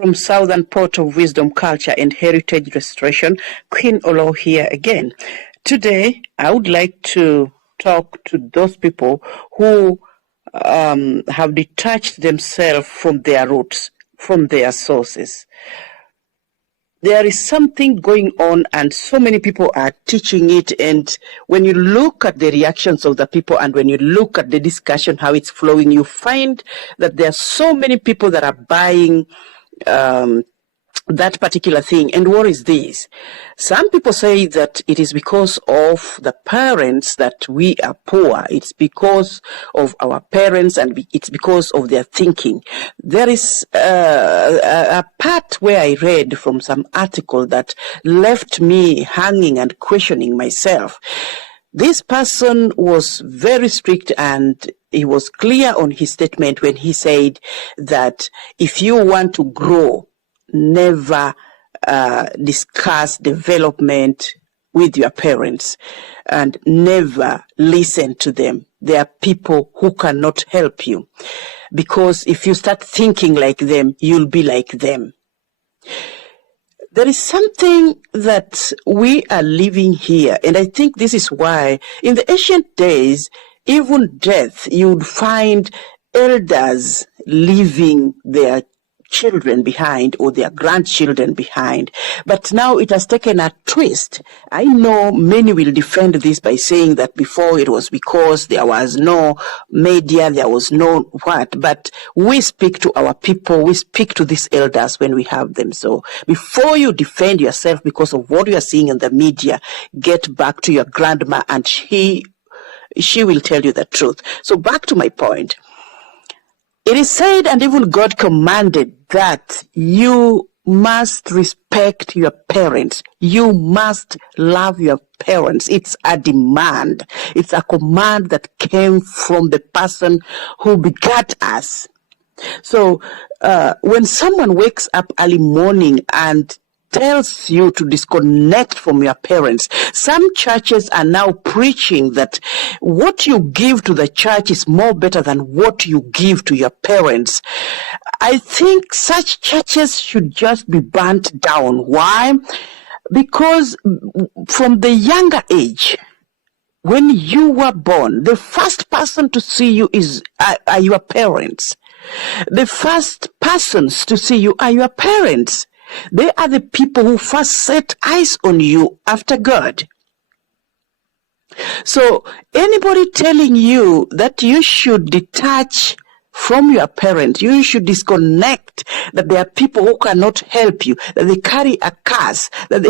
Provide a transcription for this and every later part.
From Southern Port of Wisdom Culture and Heritage Restoration, Queen Olo here again. Today, I would like to talk to those people who have detached themselves from their roots, from their sources. There is something going on and so many people are teaching it, and when you look at the reactions of the people and when you look at the discussion, how it's flowing, you find that there are so many people that are buying that particular thing. And what is this? Some people say that it is because of the parents that we are poor. It's because of our parents and it's because of their thinking. There is a part where I read from some article that left me hanging and questioning myself. This person was very strict and he was clear on his statement when he said that if you want to grow, never discuss development with your parents and never listen to them. There are people who cannot help you because if you start thinking like them, you'll be like them. There is something that we are living here, and I think this is why in the ancient days, even death, you would find elders leaving their children behind or their grandchildren behind. But now it has taken a twist. I know many will defend this by saying that before it was because there was no media, there was no what. But we speak to our people, we speak to these elders when we have them. So before you defend yourself because of what you are seeing in the media, get back to your grandma and she will tell you the truth. So back to my point. It is said, and even God commanded, that you must respect your parents. You must love your parents. It's a demand. It's a command that came from the person who begat us. So when someone wakes up early morning and tells you to disconnect from your parents. Some churches are now preaching that what you give to the church is more better than what you give to your parents. I think such churches should just be burnt down. Why? Because from the younger age, when you were born, the first person to see you are your parents. The first persons to see you are your parents. They are the people who first set eyes on you after God. So anybody telling you that you should detach from your parents, you should disconnect, that there are people who cannot help you, that they carry a curse, that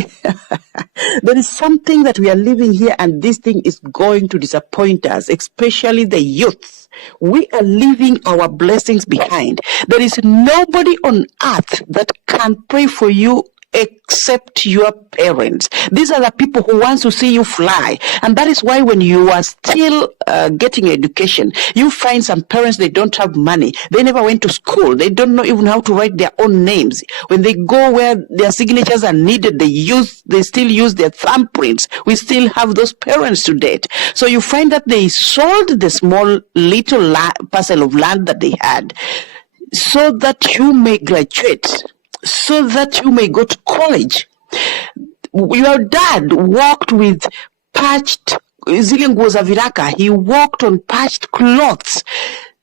there is something that we are living here and this thing is going to disappoint us, especially the youth. We are leaving our blessings behind. There is nobody on earth that can pray for you except your parents. These are the people who want to see you fly. And that is why when you are still getting education, you find some parents, they don't have money. They never went to school. They don't know even how to write their own names. When they go where their signatures are needed, they still use their thumbprints. We still have those parents to date. So you find that they sold the small little parcel of land that they had so that you may graduate, so that you may go to college. Your dad walked with patched zile nguo za viraka. He walked on patched clothes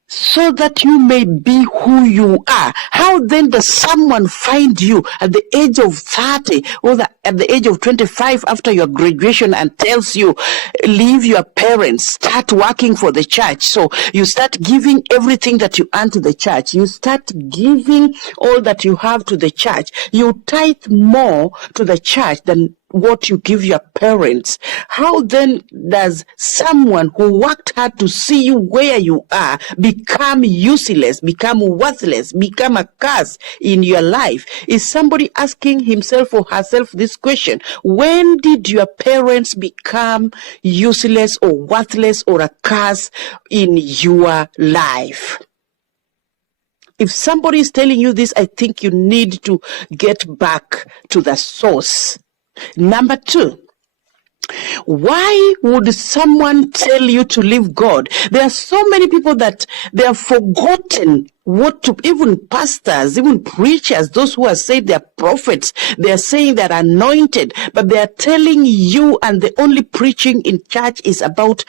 so that you may be who you are. How then does someone find you at the age of 30 or at the age of 25 after your graduation and tells you, leave your parents, start working for the church? So you start giving everything that you earn to the church. You start giving all that you have to the church. You tithe more to the church than what you give your parents. How then does someone who worked hard to see you where you are become useless, become worthless, become a curse in your life? Is somebody asking himself or herself this question? When did your parents become useless or worthless or a curse in your life? If somebody is telling you this, I think you need to get back to the source. Number 2, why would someone tell you to leave God? There are so many people that they have forgotten what to, even pastors, even preachers, those who are saying they're prophets, they are saying they're anointed, but they are telling you, and the only preaching in church is about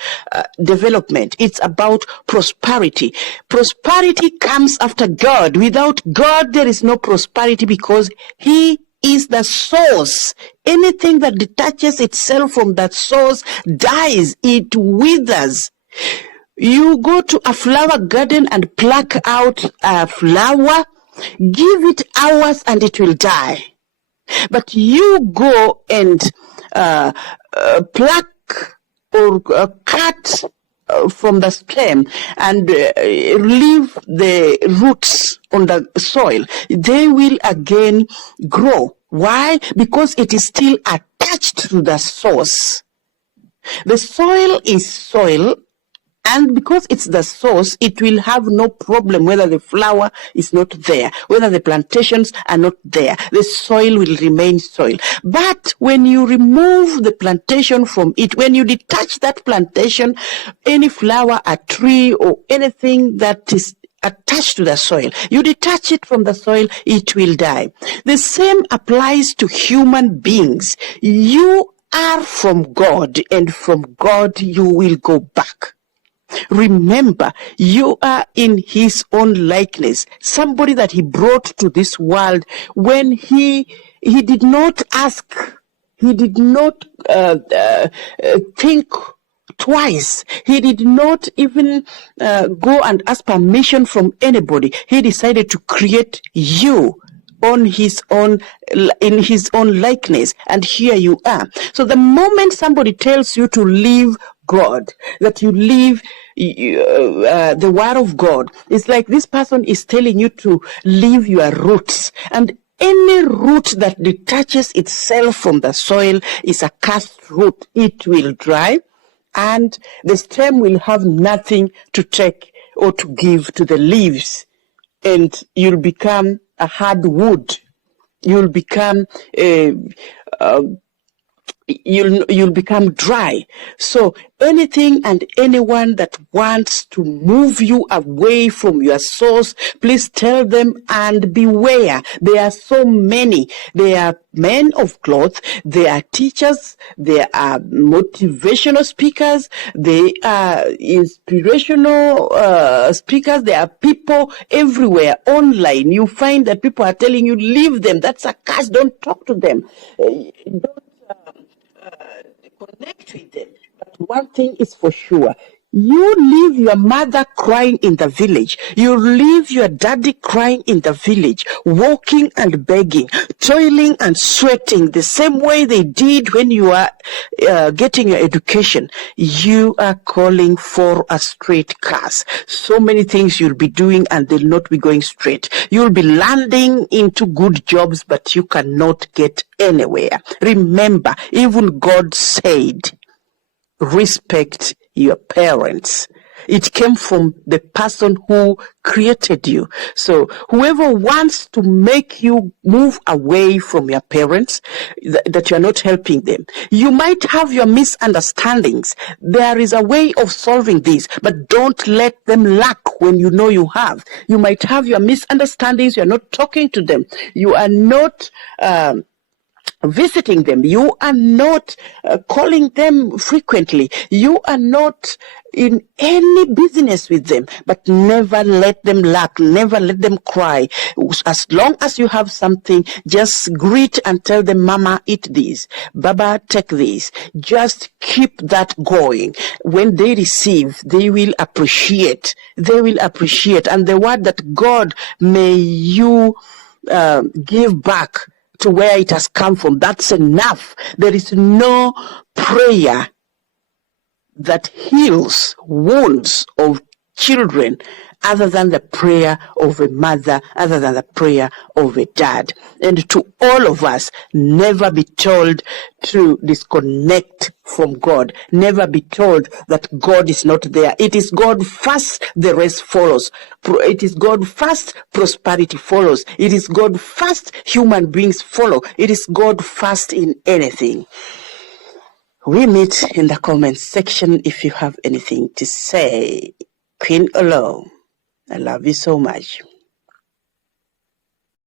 development. It's about prosperity. Prosperity comes after God. Without God, there is no prosperity, because He is the source. Anything that detaches itself from that source dies, it withers. You go to a flower garden and pluck out a flower, give it hours and it will die. But you go and pluck or cut from the stem and leave the roots on the soil, they will again grow. Why? Because it is still attached to the source. The soil is soil, and because it's the source, it will have no problem whether the flower is not there, whether the plantations are not there. The soil will remain soil. But when you remove the plantation from it, when you detach that plantation, any flower, a tree, or anything that is attached to the soil, you detach it from the soil, it will die. The same applies to human beings. You are from God, and from God you will go back. Remember, you are in His own likeness, somebody that He brought to this world when He did not ask, He did not think twice. He did not even go and ask permission from anybody. He decided to create you on His own, in His own likeness, and here you are. So the moment somebody tells you to leave God, that you leave the word of God, it's like this person is telling you to leave your roots. And any root that detaches itself from the soil is a cursed root. It will dry, and the stem will have nothing to take or to give to the leaves, and you'll become a hard wood. You'll become you'll become dry. So anything and anyone that wants to move you away from your source, please tell them, and beware. There are so many. There are men of cloth, there are teachers, there are motivational speakers, there are inspirational speakers, there are people everywhere online. You find that people are telling you, leave them, that's a curse, don't talk to them, don't connect with them. But one thing is for sure, you leave your mother crying in the village. You leave your daddy crying in the village, walking and begging, toiling and sweating the same way they did when you are getting your education. You are calling for a straight curse. So many things you'll be doing and they'll not be going straight. You'll be landing into good jobs, but you cannot get anywhere. Remember, even God said, respect your parents. It came from the person who created you. So whoever wants to make you move away from your parents, that you're not helping them. You might have your misunderstandings. There is a way of solving this, but don't let them lack when you know you have. You might have your misunderstandings. You're not talking to them. You are not visiting them. You are not calling them frequently. You are not in any business with them, but never let them lack, never let them cry. As long as you have something, just greet and tell them, Mama, eat this, Baba, take this. Just keep that going. When they receive, they will appreciate. They will appreciate. And the word that God, may you give back to where it has come from, that's enough. There is no prayer that heals wounds of children other than the prayer of a mother, other than the prayer of a dad. And to all of us, never be told to disconnect from God. Never be told that God is not there. It is God first, the rest follows. It is God first, prosperity follows. It is God first, human beings follow. It is God first in anything. We meet in the comment section if you have anything to say. Queen Olo. I love you so much.